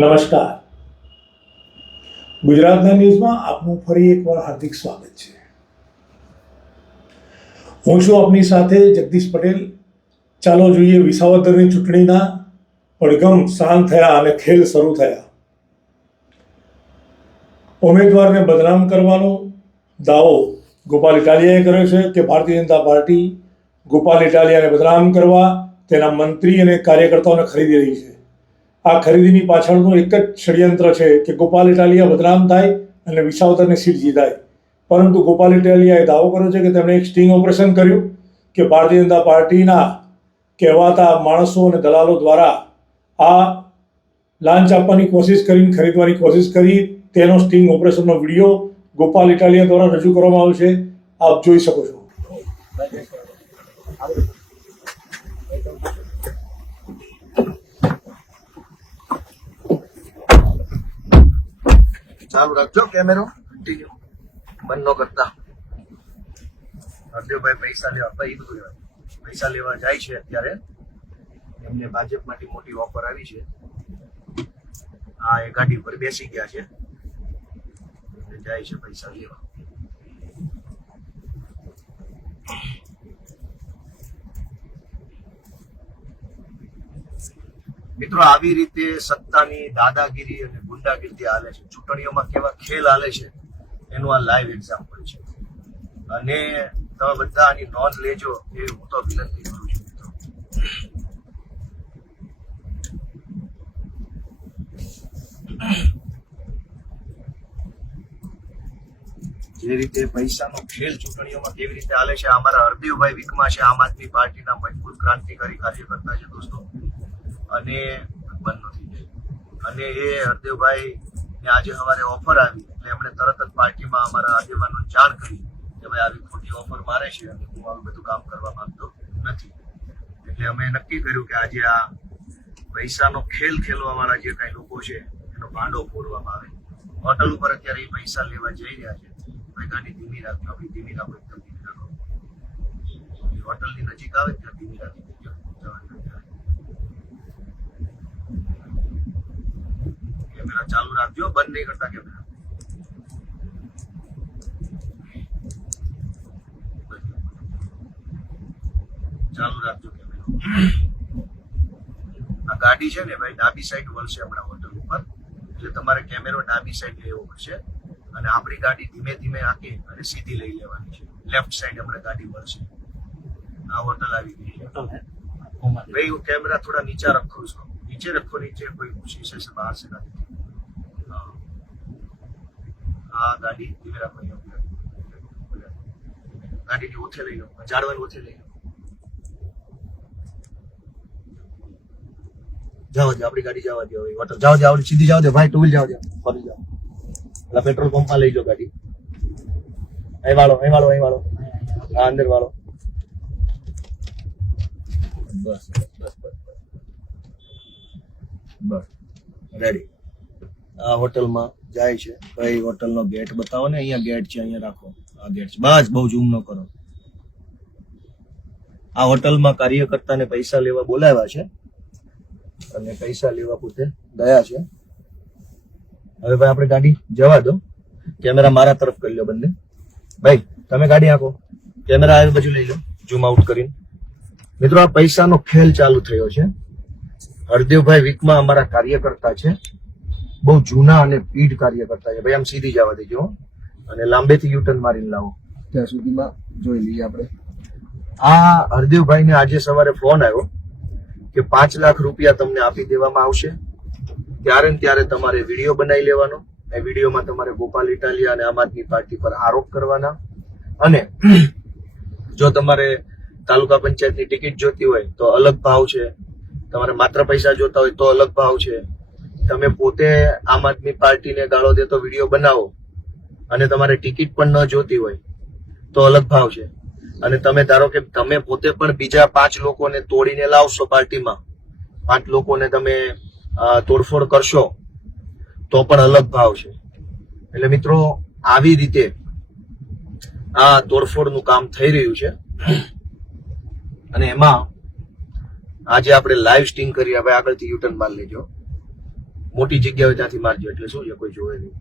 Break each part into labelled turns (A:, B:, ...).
A: નમસ્કાર. ગુજરાતના ન્યૂઝમાં આપનું ફરી એકવાર હાર્દિક સ્વાગત છે. હું છું આપની સાથે જગદીશ પટેલ. ચાલો જોઈએ વિસાવદરની ચૂંટણીના પડઘમ શાંત થયા અને ખેલ શરૂ થયા. ઉમેદવારને બદનામ કરવાનો દાવો ગોપાલ ઇટાલિયાએ કર્યો છે કે ભારતીય જનતા પાર્ટી ગોપાલ ઇટાલિયાને બદનામ કરવા તેના મંત્રી અને કાર્યકર્તાઓને ખરીદી રહી છે. આ ખરીદીની પાછળનું એક જ ષડયંત્ર છે કે ગોપાલ ઇટાલિયા બદનામ થાય અને વિસાવદરની સીટ જીતાય. પરંતુ ગોપાલ ઇટાલિયાએ દાવો કર્યો છે કે તેમણે એક સ્ટિંગ ઓપરેશન કર્યું કે ભારતીય જનતા પાર્ટીના કહેવાતા માણસો અને દલાલો દ્વારા આ લાંચ આપવાની કોશિશ કરીને ખરીદવાની કોશિશ કરી તેનો સ્ટિંગ ઓપરેશનનો વીડિયો ગોપાલ ઇટાલિયા દ્વારા રજૂ કરવામાં આવ્યો છે આપ જોઈ શકો છો.
B: ચાલુ રાખજો કેમેરો. બંધ ન કરતા. હરદેવભાઈ પૈસા લેવા ભાઈ બધું પૈસા લેવા જાય છે અત્યારે. એમને ભાજપમાંથી મોટી ઓફર આવી છે. આ એ ગાડી પર બેસી ગયા છે. જાય છે પૈસા લેવા. મિત્રો, આવી રીતે સત્તાની દાદાગીરી અને ગુંડાગીરી હાલે છે. ચૂંટણીઓમાં કેવા ખેલ હાલે છે, એનું આ લાઈવ એક્ઝામ્પલ છે. અને તમે બધા આની નોંધ લેજો એ હું તો વિનંતી કરું છું, મિત્રો. જે રીતે પૈસાનો ખેલ ચૂંટણીઓમાં કેવી રીતે હાલે છે અમારા હરદેવભાઈ વિકમા છે, આમ આદમી પાર્ટીના મજબૂત ક્રાંતિકારી કાર્યકર્તા છે, દોસ્તો. અને બંધ નથી જાય અને એ હરદેવભાઈ ને આજે અમારે ઓફર આવી. એટલે એમણે તરત જ પાર્ટીમાં અમારા આગેવાનો જાણ કરી કે ભાઈ આવી ખોટી ઓફર મારે છે અને હું આવું બધું કામ કરવા માંગતો નથી. એટલે અમે નક્કી કર્યું કે આજે આ પૈસાનો ખેલ ખેલવા વાળા જે કઈ લોકો છે, એનો ભાંડો ફોડવામાં આવે. હોટલ ઉપર અત્યારે એ પૈસા લેવા જઈ રહ્યા છે. ભાઈ ધીમી રાખજો આપણી ધીમી રાખો એકદમ ધીમી રાખો. હોટલની નજીક આવે, ત્યાં ધીમી રાખી. દેજો જવાનું નથી. કેમેરા ચાલુ રાખજો બંધ નહીં કરતા કેમેરા ચાલુ રાખજો કેમેરા આ ગાડી છે ને ભાઈ ડાબી સાઈડ વળશે હમણાં હોટલ ઉપર એટલે તમારે કેમેરો ડાબી સાઈડ લેવો પડશે અને આપણી ગાડી ધીમે ધીમે આંકી અને સીધી લઈ લેવાની છે લેફ્ટ સાઈડ હમણાં ગાડી વળશે આ હોટલ આવી ગઈ છે ભાઈ હું કેમેરા થોડા નીચે રખું છું નીચે રખો નીચે કોઈ શીશે से बाहर से ना આ ગાડી અહીંયા ગાડીની ઓથે લઈ લો ઝાડવાની ઓથે લઈ લો. જાઓ દે, આપણી ગાડી જવા દે હવે જાવ જાઓ દે આવડી સીધી જાઓ દે, ભાઈ ટુ વ્હીલ દે ફરી જાઓ એટલે પેટ્રોલ પંપમાં લઈ જાઓ ગાડી. અહીં વાળો અહીં વાળો અહીં વાળો. હા અંદર વાળો. બસ બસ બસ બસ. રેડી હોટલમાં જાય છે. ભાઈ, હોટલનો ગેટ બતાવો ને. અહીંયા ગેટ છે, અહીંયા રાખો. આ ગેટ છે. બસ, બહુ ઝૂમ ન કરો. આ હોટલમાં કાર્યકર્તાને પૈસા લેવા બોલાવ્યા છે અને પૈસા લેવા પોતે ગયા છે. હવે ભાઈ, આપણે ગાડી જવા દો. કેમેરા મારા તરફ કરી લો બંને. ભાઈ, તમે ગાડી આંકો કેમેરા આવી બાજુ લઈ લો. ઝૂમ આઉટ કરીને. મિત્રો, આ પૈસાનો ખેલ ચાલુ થયો છે. હરદેવભાઈ વીકમાં અમારા કાર્યકર્તા છે. બહુ જૂના અને પીઢ કાર્યકર્તા છે. ભાઈ આમ સીધી જવા દેજો. અને લાંબેથી યુટર્ન મારીને લાવો. ત્યાં સુધીમાં જોઈ લઈએ આપણે. આ હરદેવભાઈને આજે સવારે ફોન આવ્યો કે પાંચ લાખ રૂપિયા તમને આપી દેવામાં આવશે. ત્યારે ને ત્યારે તમારે વીડિયો બનાવી લેવાનો. એ વિડીયોમાં તમારે ગોપાલ ઇટાલિયા અને આમ આદમી પાર્ટી પર આરોપ કરવાના. અને જો તમારે તાલુકા પંચાયતની ટિકિટ જોતી હોય તો અલગ ભાવ છે. તમારે માત્ર પૈસા જોતા હોય તો અલગ ભાવ છે. તમે પોતે આમ આદમી પાર્ટીને ગાળો દેતો વીડિયો બનાવો. અને તમારે ટિકિટ પણ ન જોતી હોય, તો અલગ ભાવ છે. અને તમે ધારો કે તમે પોતે પણ બીજા પાંચ લોકોને તોડીને લાવશો પાર્ટીમાં, પાંચ લોકોને તમે તોડફોડ કરશો, તો પણ અલગ ભાવ છે. એટલે મિત્રો, આવી રીતે આ તોડફોડનું કામ થઈ રહ્યું છે. અને એમાં આજે આપણે લાઈવ સ્ટિંગ કરી હવે આગળથી યુટર્ન માર લેજો. મોટી જગ્યાએ ત્યાંથી મારજો, એટલે શું છે, કોઈ જોવે નહીં.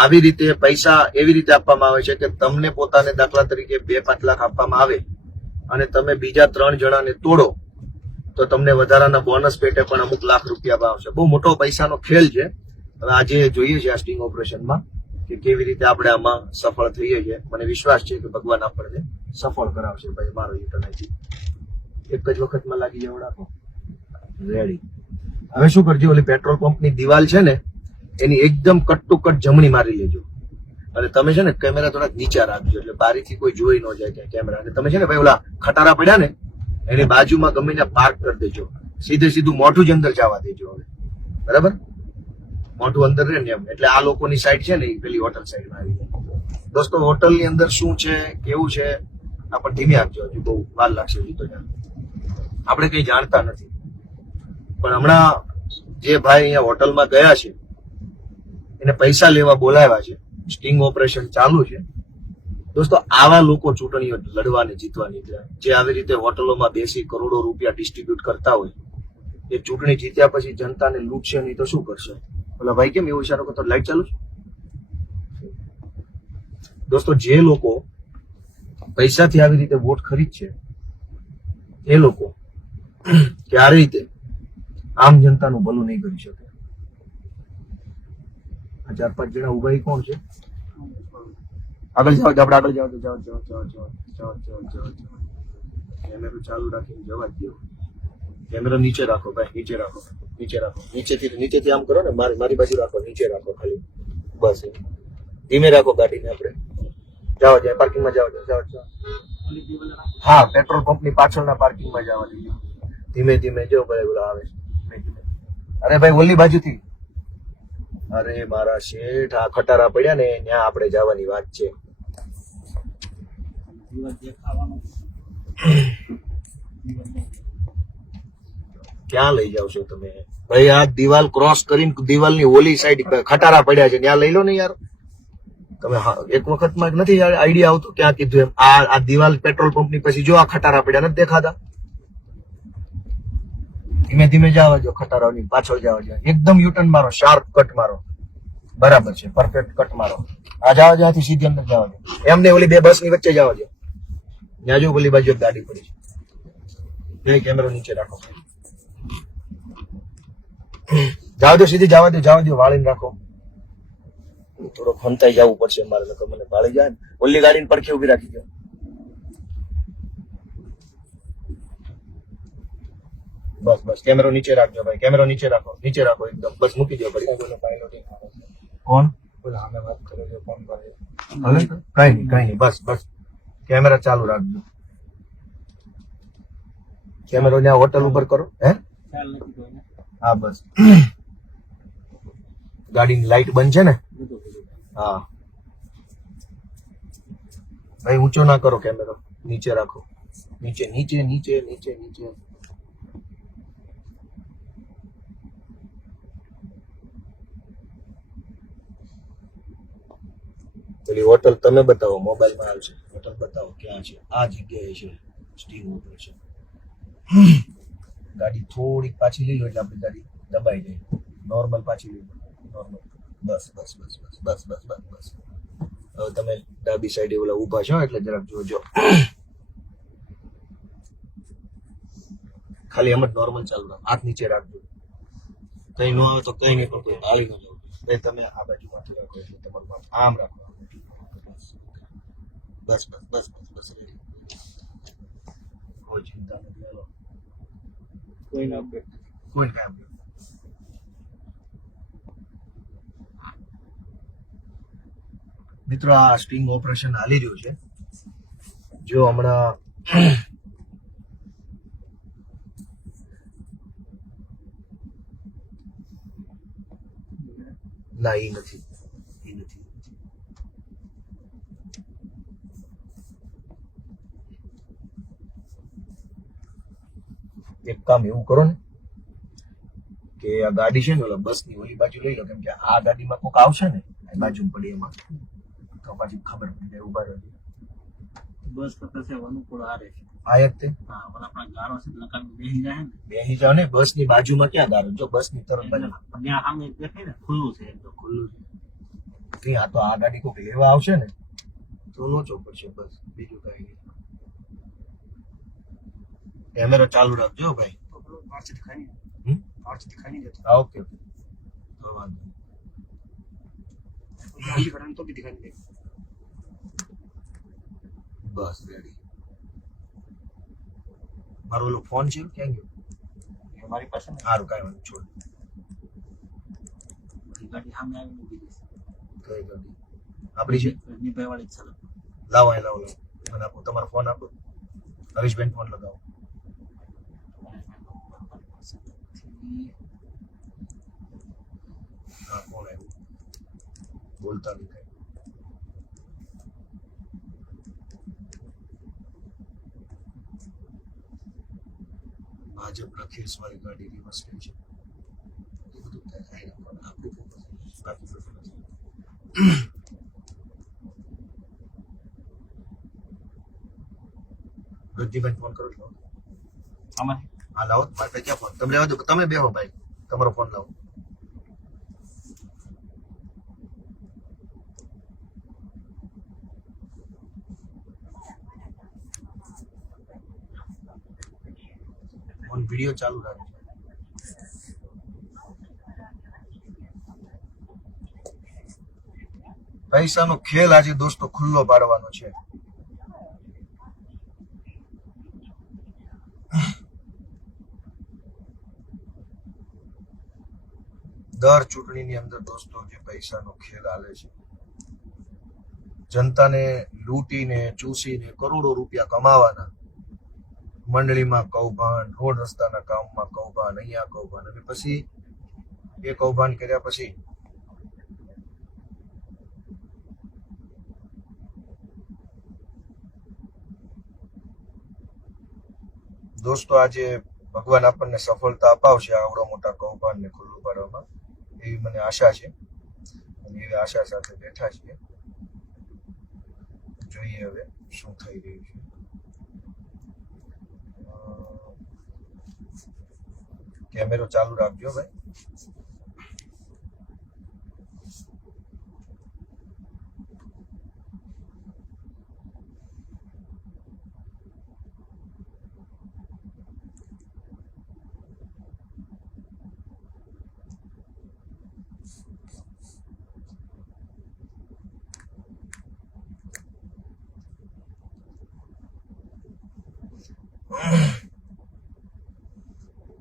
B: આવી રીતે પૈસા એવી રીતે આપવામાં આવે છે કે તમને પોતાને દાખલા તરીકે બે પાંચ લાખ આપવામાં આવે અને તમે બીજા ત્રણ જણાને તોડો, તો તમને વધારાના બોનસ પેટે પણ અમુક લાખ રૂપિયા આવશે બહુ મોટો પૈસાનો ખેલ છે. હવે આજે જોઈએ છે આ સ્ટિંગ ઓપરેશનમાં કે કેવી રીતે આપણે આમાં સફળ થઈએ છીએ. મને વિશ્વાસ છે કે ભગવાન આપણને સફળ કરાવશે ભાઈ, મારો યુટનાઇઝ એક જ વખતમાં લાગી જવડાવો રેડી હવે શું કરજો, ઓલી પેટ્રોલ પંપની દિવાલ છે ને, એની એકદમ કટ ટુ કટ જમણી મારી લેજો. અને તમે છે ને કેમેરા થોડાક નીચા રાખજો, એટલે બારીથી કોઈ જોઈ ન જાય ત્યાં કેમેરા. અને તમે છે ને ભાઈ ઓલા ખટારા પડ્યા ને, એની બાજુમાં ગમે ત્યાં પાર્ક કરી દેજો. સીધે સીધું મોઢું જ અંદર જવા દેજો હવે. બરાબર? મોઢું અંદર રહે ને એમ. એટલે આ લોકોની સાઈડ છે ને, એ પેલી હોટલ સાઈડમાં આવી જાય દોસ્તો હોટલની અંદર શું છે, કેવું છે આપણે ધીમે આપજો, હજુ બહુ વાર લાગશે હજુ તો આપણે કઈ જાણતા નથી. પણ હમણાં જે ભાઈ અહીંયા હોટલમાં ગયા છે, એને પૈસા લેવા બોલાવ્યા છે સ્ટિંગ ઓપરેશન ચાલુ છે. દોસ્તો, આવા લોકો ચૂંટણીઓ લડવાની જીતવા નીકળ્યા જે આવી રીતે હોટલોમાં બેસી કરોડો રૂપિયા ડિસ્ટ્રીબ્યુટ કરતા હોય, એ ચૂંટણી જીત્યા પછી જનતાને લૂંટશે નહીં તો શું કરશે? ઓલા ભાઈ કેમ એવો ઈશારો કરતો લાઈટ ચાલુ છે? દોસ્તો, જે લોકો પૈસાથી આવી રીતે વોટ ખરીદશે, એ લોકો ક્યારે રીતે આમ જનતાનું ભલું નહીં કરી શકે આ ચાર પાંચ જણા ઊભા કોણ છે આગળ જાઓ આપણે આગળ જાઓ જાઓ જાઓ જાઓ જાઓ જાઓ જાઓ જાઓ કેમેરો ચાલુ રાખીને જવા દો કેમેરો નીચે રાખો ભાઈ નીચે રાખો નીચે રાખો નીચેથી નીચેથી આમ કરો ને મારી મારી બાજુ રાખો નીચે રાખો ખાલી બસ ધીમે રાખો ગાડીને આપણે જાઓ જાય પાર્કિંગમાં જાઓ જાઓ જાઓ હા પેટ્રોલ પંપની પાછળના પાર્કિંગમાં જવા દઈએ ધીમે ધીમે જો ભાઈ આવે છે. અરે ભાઈ ઓલી બાજુથી. અરે મારા શેઠ આ ખટારા પડ્યા ને ત્યાં આપણે જવાની વાત છે. ક્યાં લઈ જાવ છો તમે? ભાઈ આ દિવાલ ક્રોસ કરીને દિવાલની ઓલી સાઈડ ખટારા પડ્યા છે. ત્યાં લઈ લો ને યાર. તમે એક વખતમાં નથી આઈડિયા આવતો ક્યાં કીધું એમ. આ આ દિવાલ પેટ્રોલ પંપની પછી જો આ ખટારા પડ્યા નથી દેખાતા? ધીમે ધીમે જવા જો ખટારાની પાછળ જવા જો એકદમ યુટર્ન મારો શાર્પ કટ મારો. બરાબર છે પરફેક્ટ કટ મારો. આ જવા જવાથી સીધી અંદર જવા દો એમને ઓલી બે બસની વચ્ચે જવા દો ત્યાં જો ઓલી બાજુ ગાડી પડી છે. એ કેમેરો નીચે રાખો. જવા દો, સીધી જવા દો જવા દો, વાળીને રાખો. થોડો ખંતાઈ જવું પડશે મારે, નકર મને ભાળી જાય ઓલી ગાડીને પડખે ઊભી રાખી દો. બસ બસ. કેમેરો નીચે રાખજો ભાઈ. કેમેરો નીચે રાખો. નીચે રાખો એકદમ. બસ મૂકી દો પડી કોણ? ભલે તો. કઈ નહીં કઈ નહીં. બસ બસ. કેમેરા ચાલુ રાખજો. કેમેરો ત્યાં હોટલ ઉપર કરો. હે? હા બસ. ગાડીની લાઈટ બંધ છે ને? હા. ભાઈ ઊંચો ના કરો કેમેરો. નીચે રાખો. નીચે નીચે નીચે નીચે નીચે. પેલી હોટલ તમે બતાવો, મોબાઈલમાં આવશે. હોટલ બતાવો, ક્યાં છે? આ જગ્યાએ છે સ્ટીમ હોટલ છે. ગાડી થોડીક પાછી લઈ લો એટલે આપણી ગાડી દબાઈ જાય. નોર્મલ પાછી લઈ નોર્મલ બસ બસ બસ બસ બસ બસ બસ બસ. હવે તમે ડાબી સાઈડે ઓલા ઊભા છો, એટલે જરાક જોજો. ખાલી એમ જ નોર્મલ ચાલુ રાખો. હાથ નીચે રાખજો. કઈ ન આવે તો કઈ નહીં, પણ કોઈ આવી ન જવું તમે આ બાજુ માથું રાખો, એટલે તમારું આમ રાખો બસ બસ બસ બસ બસ. કોઈ ચિંતા નથી કોઈ ના કોઈ કામ નહીં મિત્રો આ સ્ટિંગ ઓપરેશન હાલી રહ્યું છે. જો હમણાં ના એ નથી એ નથી એક કામ એવું કરો ને કે આ ગાડી છે ને ઓલા બસની ઓલી બાજુ લઈ લો કેમ કે આ ગાડીમાં કોક આવશે ને આ બાજુ પડી એમાં. તો પછી ખબર પડી ઊભા રહે.
C: બસ કરતા છે અનુકૂળ આ રહે છે
B: આયત તે.
C: હા ઓલા આપણા ગારો છે લકામ બેહી જાય ને.
B: બેહી જાવ ને બસની બાજુમાં ક્યાં ગારો? જો બસની તરફ બાજુ
C: ત્યાં સામે દેખાય ને ખુલ્લું છે તો
B: ખુલ્લું છે. ત્યાં તો આ ગાડી કોઈક લેવા આવશે ને તો ચોપડ છે બસ બીજું કઈ નહીં. કેમેરો ચાલુ રાખજો ભાઈ.
C: પાછળ નહીં
B: હમ?
C: પાછળ ખાઈ જતો.
B: હા ઓકે ઓકે. તો વાંધો નહીં.
C: તો બી દિખાઈ નહીં.
B: બસ રેડી મારો ઓલો ફોન છે ક્યાં ગયો?
C: મારી પાસે ને.
B: સારું કાંઈ વાંધો છોડ.
C: ગાડી સામે આવી રહેશે
B: કઈ ગાડી આપણી છે
C: રજનીભાઈ વાળી ચાલે
B: લાવો અહીં લાવો લાવો. મને આપો તમારો ફોન આપો. હરીશબેન ફોન લગાવો. હા ફોન આવ્યો બોલતા નહીં કઈ ભાજપના ખેસવાળી ગાડી રિવર્સ થઈ છે એ બધું થાય થાય ના પણ આપણું focus બાકી બધું નથી રજનીભાઈ ફોન કરો છો
C: આમાં
B: હા લાવો, મારે ક્યાં ફોન તમે લેવા દો, તમે બેહો ભાઈ, તમારો ફોન લાવો. ફોન વીડિયો ચાલુ રાખજો. પૈસાનો ખેલ આજે દોસ્તો ખુલ્લો પાડવાનો છે. દર ચૂંટણીની અંદર દોસ્તો, જે પૈસાનો ખેલ હાલે છે. જનતાને લૂંટીને, ચૂસીને કરોડો રૂપિયા કમાવાના. મંડળીમાં કૌભાંડ, રોડ રસ્તાના કામમાં કૌભાંડ, અહીંયા કૌભાંડ. અને પછી એ કૌભાંડ કર્યા પછી દોસ્તો, આજે ભગવાન આપણને સફળતા અપાવશે આવડો મોટા કૌભાંડને ખુલ્લું પાડવામાં. એવી મને આશા છે. અને એવી આશા સાથે બેઠા છીએ. જોઈએ હવે શું થઈ રહ્યું છે. કેમેરો ચાલુ રાખજો ભાઈ.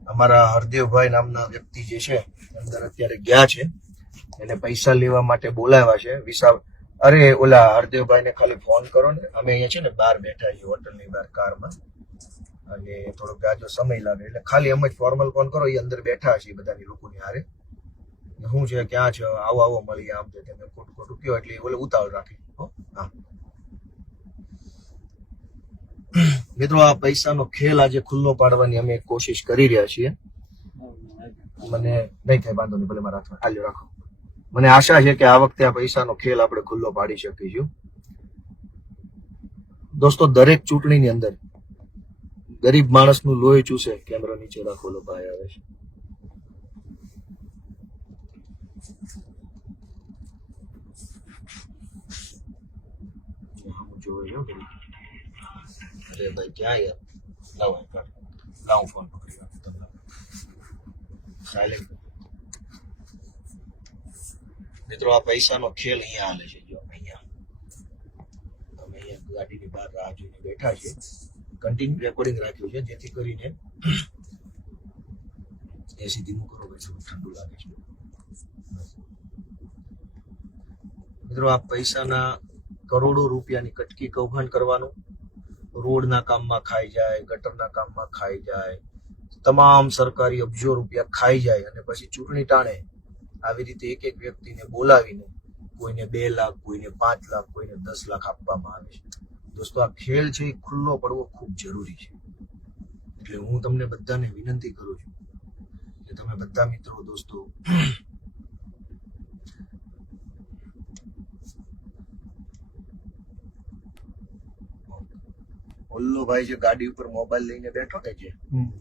B: અમારા હરદેવભાઈ નામના વ્યક્તિ જે છે અંદર અત્યારે ગયા છે. એને પૈસા લેવા માટે બોલાવ્યા છે. વિસા અરે, ઓલા હરદેવભાઈને ખાલી ફોન કરો ને. અમે અહીંયા છે ને બહાર બેઠા છીએ હોટલની બહાર, કારમાં. અને થોડો ગાજો સમય લાગે. એટલે ખાલી એમ જ ફોર્મલ ફોન કરો એ અંદર બેઠા છે બધાની લોકોની હારે. શું છે, ક્યાં છે, આવો આવો, મળીએ આમ છે તેમ. ખોટું ખોટું કયો એટલે ઓલે ઉતાવળ રાખી. હા. મિત્રો, આ પૈસાનો ખેલ આજે ખુલ્લો પાડવાની અમે કોશિશ કરી રહ્યા છીએ. મને નહીં થાય, વાંધો નહીં, ભલે મારા હાથમાં રાખો. મને આશા છે કે આ વખતે આ પૈસાનો ખેલ આપણે ખુલ્લો પાડી શકીશું. દોસ્તો, દરેક ચૂંટણીની અંદર ગરીબ માણસનું લોહી ચૂસે, કેમેરો નીચે રાખો ભાઈ આવે છે. જોઈ રહ્યો અરે ભાઈ ક્યાં યાર? લાવો એક વાર. લાવો ફોન પકડી રાખો તમને સાયલેન્ટ મિત્રો આ પૈસાનો ખેલ અહીંયા હાલે છે. જો અહીંયા. અમે અહીંયા ગાડીની બહાર રાહ જોઈને બેઠા છે. કન્ટિન્યુ રેકોર્ડિંગ રાખ્યું છે જેથી કરીને એસી ધીમું કરો કે થોડું ઠંડુ લાગે છે. મિત્રો આ પૈસાના કરોડો રૂપિયાની કટકી કૌભાંડ કરવાનું રોડના કામમાં ખાઈ જાય, ગટરના કામમાં ખાઈ જાય, તમામ સરકારી અબજો રૂપિયા ખાઈ જાય અને પછી ચૂંટણી ટાણે આવી રીતે એક એક વ્યક્તિને બોલાવીને કોઈને બે લાખ, કોઈને પાંચ લાખ, કોઈને દસ લાખ આપવામાં આવે છે. દોસ્તો, આ ખેલ છે એ ખુલ્લો પડવો ખૂબ જરૂરી છે. એટલે હું તમને બધાને વિનંતી કરું છું કે તમે બધા મિત્રો, દોસ્તો ઓલ્લો ભાઈ જે ગાડી ઉપર મોબાઈલ લઈને બેઠો ને જે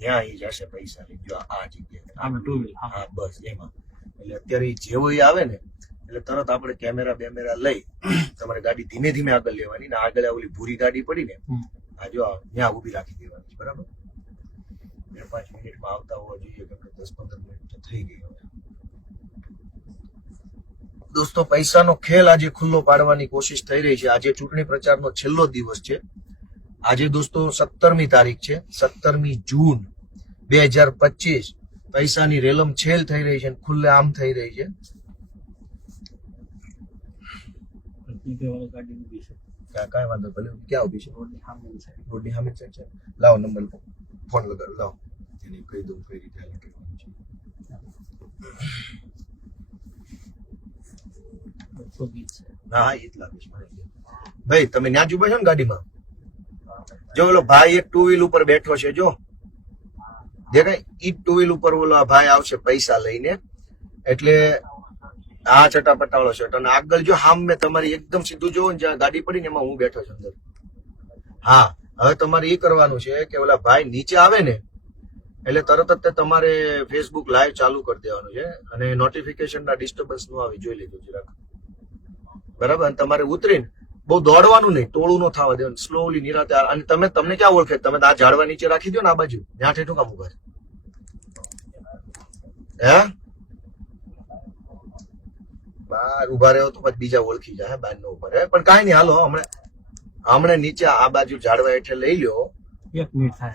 B: ત્યાં એ જશે પૈસા લઈ જો આ જગ્યાએ.
C: હા.
B: બસ એમાં. એટલે અત્યારે જેવો એ આવે ને એટલે તરત આપણે કેમેરા બેમેરા લઈ તમારે ગાડી ધીમે ધીમે આગળ લેવાની ને આગળ ઓલી ભૂરી ગાડી પડી ને આ જો ત્યાં ઊભી રાખી દેવાની છે, બરાબર? બે પાંચ મિનિટમાં આવતા હોવા જોઈએ કેમ કે દસ પંદર મિનિટ તો થઈ ગઈ હવે. દોસ્તો પૈસાનો ખેલ આજે ખુલ્લો પાડવાની કોશિશ થઈ રહી છે. આજે ચૂંટણી પ્રચારનો છેલ્લો દિવસ છે. આજે દોસ્તો સત્તરમી તારીખ છે. સત્તરમી જૂન બે હજાર પચીસ પૈસાની રેલમ છેલ થઈ રહી છે અને ખુલ્લે આમ થઈ રહી છે. કાંઈ વાંધો ભલે. ક્યાં ઊભી છે?
C: રોડની સામેની સાઈડ
B: રોડની સામે સાઈડ છે લાવો નંબર ફોન લગાડો લાવો. એને કહી દઉં કઈ રીતે હાલે કરવાનું છે.
C: બસો વીસ છે.
B: હા હા એ જ લાગે છે ભાઈ તમે ત્યાં જ ઊભા છો ને ગાડીમાં? જો ઓલો ભાઈ એક ટુ વ્હીલ ઉપર બેઠો છે, જો. દેખાય? ઈ ટુ વ્હીલ ઉપર ઓલો ભાઈ આવશે પૈસા લઈને. એટલે આ ચટાપટાળો છે. અને આગળ જો હામ મેં તમારી એકદમ સીધું જોવો જ્યાં ગાડી પડી ને એમાં હું બેઠો છું અંદર. હા, હવે તમારે એ કરવાનું છે કે ઓલા ભાઈ નીચે આવે ને, એટલે તરત જ તમારે ફેસબુક લાઈવ ચાલુ કરી દેવાનું છે. અને નોટિફિકેશન ના ડિસ્ટર્બન્સનું આવી જોઈ લીધું જરાક. બરાબર? તમારે ઉતરીને બહુ દોડવાનું નહીં ટોળું ન થવા દેવાનું સ્લોલી નિરાતે. અને તમે તમને ક્યાં ઓળખે? તમે આ ઝાડવા નીચે રાખી દો ને આ બાજુ. ત્યાં ઠેઠું કામ ઊભા? હે? બાર ઊભા રહ્યો તો પછી બીજા ઓળખી જાય બાર નો ઊભા રહે. પણ કાંઈ નહીં હાલો હમણાં હમણાં નીચે આ બાજુ ઝાડવા હેઠે લઈ લ્યો.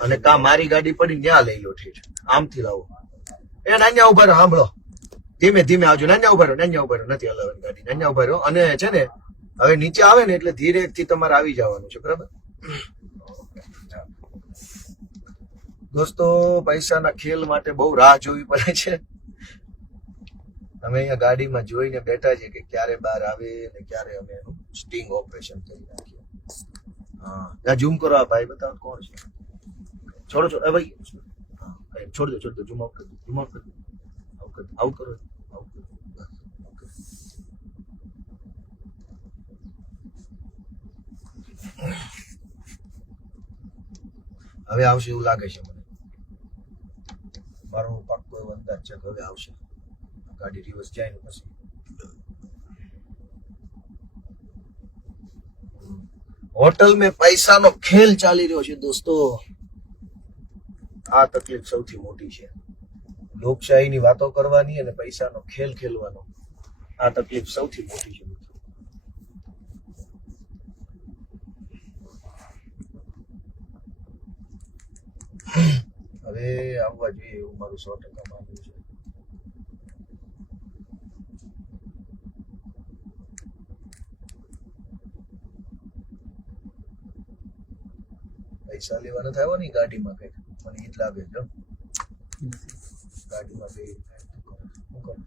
B: અને કા મારી ગાડી પડી ત્યાં લઈ લો ઠીક આમથી લાવો. એ નાન્યા ઊભા રહો સાંભળો. ધીમે ધીમે આવજો. નાન્યા ઊભા રહો નાન્યા ઊભા રહો. નથી હલાવવાની ગાડી. નાન્યા ઊભા રહો. અને છે ને હવે નીચે આવે ને એટલે ધીરે થી તમારે આવી જવાનું છે, બરાબર? દોસ્તો, પૈસાના ખેલ માટે બહુ રાહ જોવી પડે છે. અમે અહીંયા ગાડીમાં જોઈને બેઠા છીએ કે ક્યારે બહાર આવે ને ક્યારે અમે એનું સ્ટિંગ ઓપરેશન કરી નાખીએ. હા ઝૂમ કરો આ ભાઈ, બતાવો કોણ છે? છોડો છોડો ભાઈ. છોડ દો છોડ દો ઝૂમ આઉટ કરી દો ઝૂમ આઉટ આઉટ કરો બસ, આઉટ કરો. હવે આવશે એવું લાગે છે મને. મારો પાક્કો એવો અંદાજ છે હવે આવશે. ગાડી રિવર્સ જાય ને પછી. હોટલ મેં પૈસાનો ખેલ ચાલી રહ્યો છે દોસ્તો. આ તકલીફ સૌથી મોટી છે. લોકશાહીની વાતો કરવાની અને પૈસાનો ખેલ ખેલવાનો. આ તકલીફ સૌથી મોટી છે મિત્રો. હવે આવવા જોઈએ એવું મારું સો ટકા માનવું છે. પૈસા લેવાના થાય ને ગાડીમાં કંઈક? મને ઈ જ લાગે છે ગાડીમાં બે કરું.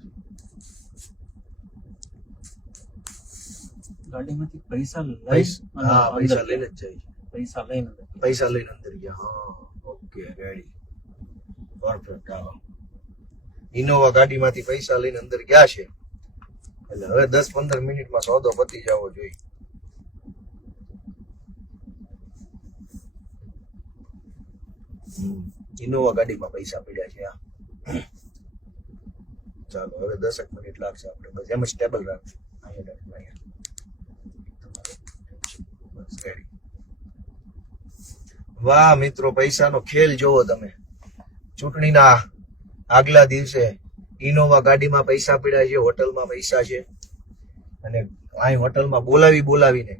C: ગાડીમાંથી પૈસા લઈ
B: પૈસા હા પૈસા લઈને જ જાય
C: પૈસા લઈને
B: પૈસા લઈને અંદર ગયા હા. ઓકે રેડી પરફેક્ટ હા ઇનોવા ગાડીમાંથી પૈસા લઈને અંદર ગયા છે. એટલે હવે દસ પંદર મિનિટમાં સોદો પતી જવો જોઈએ. ઇનોવા ગાડીમાં પૈસા પડ્યા છે આ ચાલો, હવે દસેક મિનિટ લાગશે આપણે. બસ, એમ જ ટેબલ રાખશું. અહીંયા રાખજો, અહીંયા બસ રેડી વાહ મિત્રો, પૈસાનો ખેલ જોવો તમે. ચૂંટણીના આગલા દિવસે ઇનોવા ગાડીમાં પૈસા પડ્યા છે, હોટલમાં પૈસા છે. અને અહીં હોટલમાં બોલાવી બોલાવીને.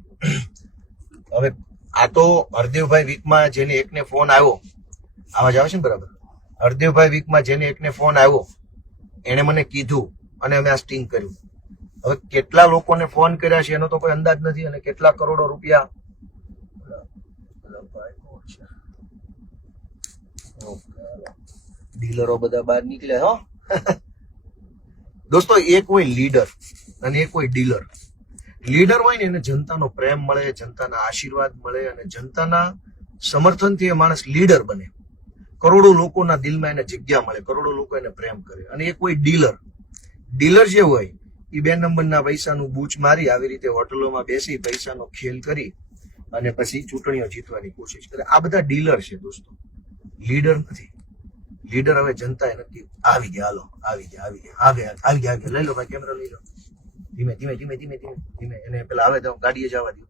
B: હવે આ તો હરદેવભાઈ વીકમાં જેને એકને ફોન આવ્યો. આવાજ આવે છે ને બરાબર? હરદેવભાઈ વીકમાં જેને એકને ફોન આવ્યો, એણે મને કીધું અને અમે આ સ્ટિંગ કર્યું. હવે કેટલા લોકોને ફોન કર્યા છે એનો તો કોઈ અંદાજ નથી અને કેટલા કરોડો રૂપિયા ઓલા- ઓલા ભાઈ કોણ છે? ઓકે, હાલો. ડીલરો બધા બહાર નીકળે, હો. દોસ્તો એક હોય લીડર અને એક હોય ડીલર. લીડર હોય ને, એને જનતાનો પ્રેમ મળે, જનતાના આશીર્વાદ મળે અને જનતાના સમર્થનથી એ માણસ લીડર બને. કરોડો લોકોના દિલમાં એને જગ્યા મળે, કરોડો લોકો એને પ્રેમ કરે. અને એક હોય ડીલર ડીલર જે હોય, એ બે નંબરના પૈસાનું બૂચ મારી આવી રીતે હોટલોમાં બેસી પૈસાનો ખેલ કરી અને પછી ચૂંટણીઓ જીતવાની કોશિશ કરે. આ બધા ડીલર છે દોસ્તો. લીડર નથી. લીડર હવે જનતાએ નક્કી આવી ગયા હાલો. આવી ગયા આવી ગયા. આવી ગયા આવી ગયા આવી ગયા. લઈ લો ભાઈ કેમેરો લઈ લો. ધીમે ધીમે ધીમે ધીમે ધીમે ધીમે. એને પેલા આવે તો ગાડીએ જવા દો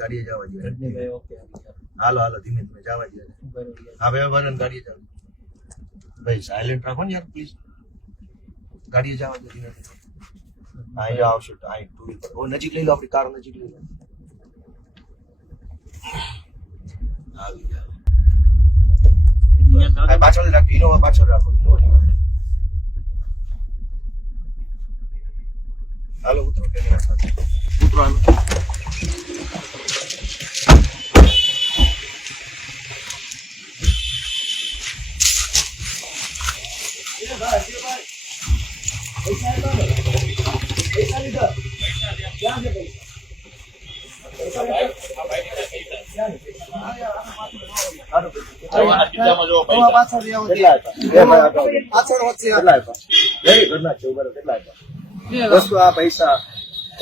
B: ગાડીએ જવા દો
C: રજનીભાઈ ઓકે આવી ગયા.
B: હાલો હાલો ધીમે ધીમે જવા દો એને.
C: બરોબર.
B: હા ભાઈ ભાઈ ગાડીએ જવા દો. ભાઈ સાયલેન્ટ રાખો ને યાર પ્લીઝ ગાડીએ જવા દો ધીમે ધીમે. હા અહીંયા આવશે તો અહીં ટુ વ્હીલર ઓ નજીક લઈ લો આપણી કાર નજીક લઈ લો. આવી ગયા
C: અહીંયા
B: આ પાછળ રાખો ઇનોવા પાછળ રાખો હાલો ઉતરો ઉતરો હાલો? Very good ના છે, પૈસા પૈસા હતા? આ પૈસા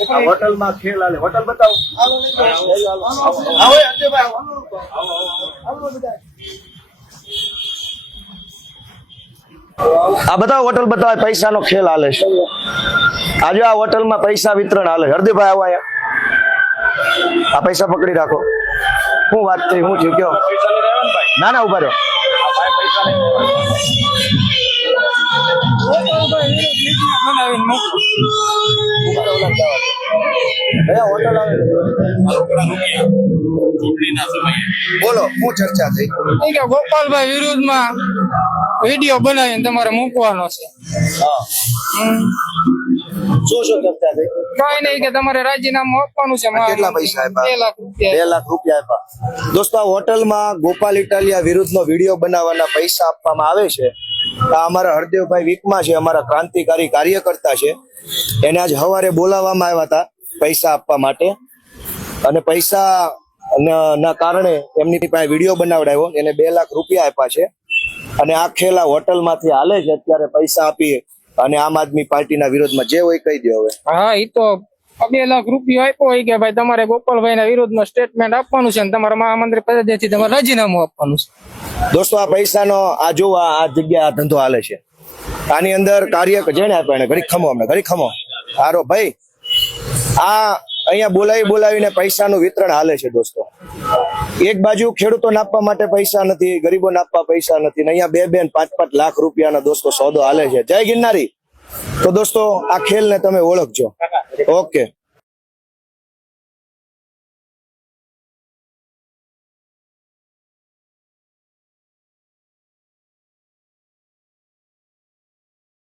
B: આ હોટલમાં ખેલ આલે હોટલ બતાવો. આ બધા હોટલ બતાવે પૈસાનો ખેલ હાલે આજે આ હોટલમાં પૈસા વિતરણ હાલે હરદીભાઈ આવો અહીંયા. આ પૈસા પકડી રાખો. શું વાત થઈ હું થયું કયો? ના ના ઊભા રહ્યો બોલો શું ચર્ચા થઈ?
D: કે ગોપાલભાઈ વિરુદ્ધમાં વીડિયો બનાવીને તમારે મૂકવાનો છે.
B: શું શું ચર્ચા થઈ
D: કઈ નહીં કે તમારે રાજીનામું આપવાનું છે
B: કેટલા પૈસા આપ્યા?
D: બે લાખ રૂપિયા.
B: બે લાખ રૂપિયા આપ્યા. દોસ્તો આ હોટલમાં ગોપાલ ઇટાલિયા વિરુદ્ધનો વીડિયો બનાવવાના પૈસા આપવામાં આવે છે. આ અમારા હરદેવભાઈ વીકમાં છે અમારા ક્રાંતિકારી કાર્યકર્તા છે. એને આજ સવારે બોલાવવામાં આવ્યા હતા પૈસા આપવા માટે. અને પૈસા ના કારણે એમની પાસે વીડિયો બનાવડાવ્યો. એને બે લાખ રૂપિયા આપ્યા છે. અને આ ખેલા હોટલમાંથી હાલે છે અત્યારે પૈસા આપી અને આમ આદમી પાર્ટીના વિરોધમાં જે હોય કહી દો હવે.
D: હા એ તો બે લાખ રૂપિયા આપ્યો હોય કે ભાઈ તમારે ગોપાલભાઈ ના વિરોધમાં સ્ટેટમેન્ટ આપવાનું છે અને તમારા મહામંત્રી પદેથી તમારે રાજીનામું આપવાનું છે.
B: દોસ્તો આ પૈસાનો આ જોવા આ જગ્યા આ ધંધો હાલે છે. આની અંદર કાર્ય જેને આપ્યા એને? ઘડી ખમો અમને ઘડી ખમો. સારો ભાઈ આ અહીંયા બોલાવી બોલાવીને પૈસાનું વિતરણ હાલે છે દોસ્તો. એક બાજુ ખેડૂતોને આપવા માટે પૈસા નથી, ગરીબોને આપવા પૈસા નથી, ને અહીંયા બે બે પાંચ પાંચ લાખ રૂપિયાના દોસ્તો સોદો હાલે છે. જય ગિરનારી. તો દોસ્તો, આ ખેલને તમે ઓળખજો. ઓકે.